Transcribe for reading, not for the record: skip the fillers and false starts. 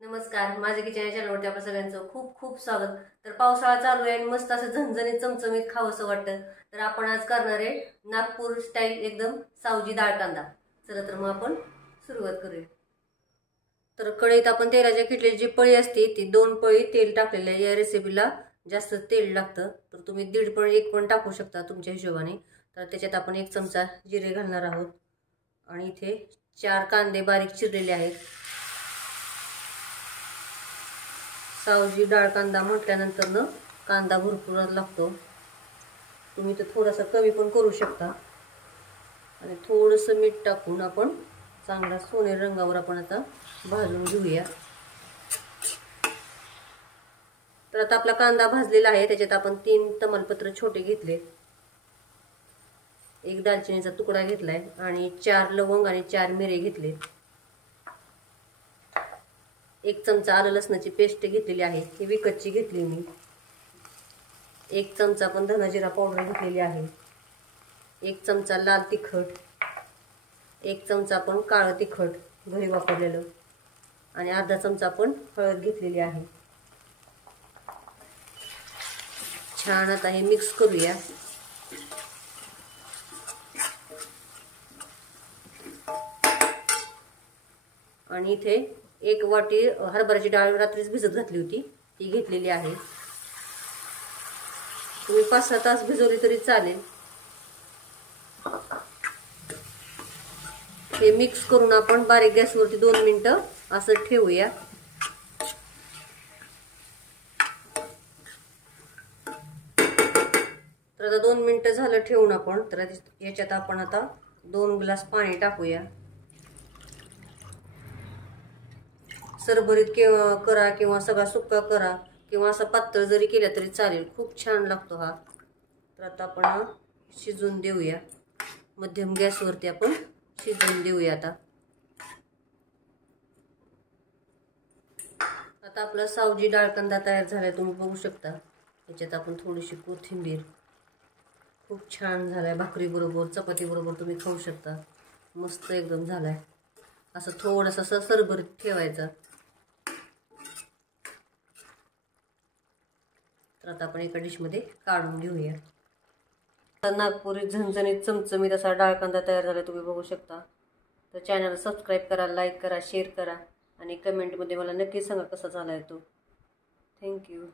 नमस्कार, माझ्या किचन या चॅनलवरती आपल्या सगळ्यांचं खूप खूप स्वागत। तर पावसाळा चालू आहे आणि मस्त असं झणझणीत चमचमीत खावंसं वाटतं। तर आपण आज करणार आहे नागपूर स्टाईल एकदम सावजी डाळ कांदा। चला तर मग आपण सुरुवात करूया। तर कढईत आपण तेलाच्या किटलीची जी पळी असते ती 2 पळी तेल टाकलेलं आहे। या रेसिपीला जास्त तेल लागतं, तर तुम्ही 1.5 पळी 1 पण टाकू शकता तुमच्या हिशोबाने। तर त्याच्यात आपण 1 चमचा जिरे घालणार आहोत आणि इथे 4 कांदे बारीक चिरलेले आहेत। सावजी डाळ कांदा म्हटल्यानंतर कांदा भरपूर लागतो। तुम्ही तर थोडासा कमी पण करू शकता आणि थोडंसं मीठ टाकून आपण चांगला सोनेरी रंगावर आपण आता भाजून घेऊया। तर आता आपला कांदा भाजलेला आहे। त्याच्यात आपण 3 तमालपत्र छोटे घेतले, 1 दालचिनीचा तुकडा घेतलाय आणि 4 लवंग आणि 4 मिरे घेतले। 1 चमचा आलं लसणाची पेस्ट घेतलेली आहे, ही विकतची घेतली मी। 1 चमचा आपण धना जिरा पावडर घेतलेली आहे। 1 चमचा लाल तिखट, 1 चमचा आपण काळं तिखट घरी वापरलेलं आणि अर्धा चमचा आपण हळद घेतलेली आहे। छान आता हे मिक्स करूया। आणि इथे 1 वाटी हरभऱ्याची डाळ रात्रीच भिजत घातली होती, ती घेतलेली आहे। तुम्ही 5-6 तास भिजवली तरी चालेल। हे मिक्स करून आपण बारीक गॅसवरती 2 मिनिटं असं ठेवूया। तर आता 2 मिनिटं झालं ठेवून आपण, तर याच्यात आपण आता 2 ग्लास पाणी टाकूया। सरभरीत करा किंवा सगळा सुक्का करा किंवा असं पातळ जरी केला तरी चालेल, खूप छान लागतो हा। तर आता आपण शिजून देऊया, मध्यम गॅसवरती आपण शिजून देऊया। आता आपला सावजी डाळ कांदा तयार झालाय, तुम्ही बघू शकता। याच्यात आपण थोडीशी कोथिंबीर, खूप छान झालाय, भाकरी बरोबर चपाती बरोबर तुम्ही खाऊ शकता, मस्त एकदम झालाय। असं थोडंसं असं सरभरीत ठेवायचं। तर आता आपण एका डिशमध्ये काढून घेऊया। आता नागपुरी झणझणीत चमचमीत असा डाळ कांदा तयार झाला, तुम्ही बघू शकता। तर चॅनल सबस्क्राईब करा, लाईक करा, शेअर करा आणि कमेंटमध्ये मला नक्की सांगा कसा झालाय तो। थँक्यू।